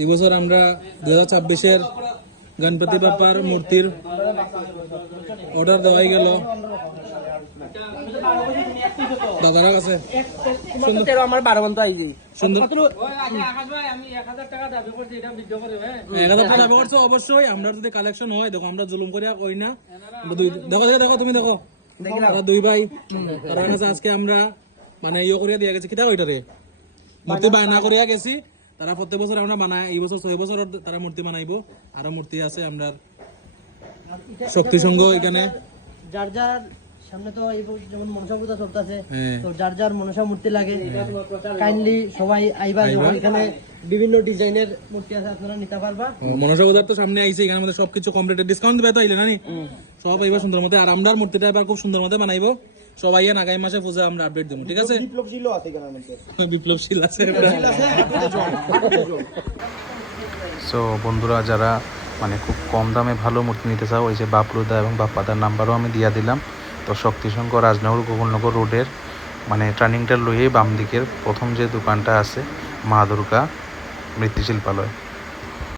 এই বছর আমরা 2026-এর গণপতি বাপ্পার মূর্তির অর্ডার দেওয়াই গেল দাদার কাছে। আমার 12 ঘন্টা আইজি সুন্দর 1000 টাকা দাবি করছো। অবশ্যই আমরা যদি কালেকশন হয়, দেখো আমরা জুলুম করিয়া কই না। দেখো দেখো তুমি দেখো, তারা দুই ভাই, তারা কাছে আজকে আমরা মানে ইয়ে করিয়া দিয়া গেছি, কিটা ওইটারে মূর্তি বায়না করিয়া গেছি। তারা প্রত্যেক বছর আমরা বানাই, এই বছর 6 বছর তারা মূর্তি বানাইবো। আরো মূর্তি আছে আমরা শক্তি সংঘ এখানে, যার যার সামনে তো এই যেমন মনসা পূজা চলতেছে, তো যার যার মনসা মূর্তি লাগে কাইন্ডলি সবাই আইবা। এখানে বিভিন্ন ডিজাইনের মূর্তি আছে, আপনারা নিতে পারবা। মনসা পূজার তো সামনে আইছে, এখানে আমাদের সবকিছু কমপ্লিট, ডিসকাউন্ট দিবে তো আইলে নানি সব আইবা সুন্দর মতে। আর আমরার মূর্তিটা এবার খুব সুন্দর মতে বানাইবো সবাই। আগামী মাসে পূজা আমরা আপডেট দেবো, ঠিক আছে? বিপ্লবশীল আছে। সো বন্ধুরা, যারা মানে খুব কম দামে ভালো মূর্তি নিতে চাও, ওই যে বাপলুদা এবং বাপ্পাদার নাম্বারও আমি দিয়ে দিলাম। তো শক্তিসংঘ রাজনগর গোকুলনগর রোডের মানে টার্নিংটা লইয়েই বাম দিকের প্রথম যে দোকানটা আছে মা দুর্গা মৃৎশিল্পালয়।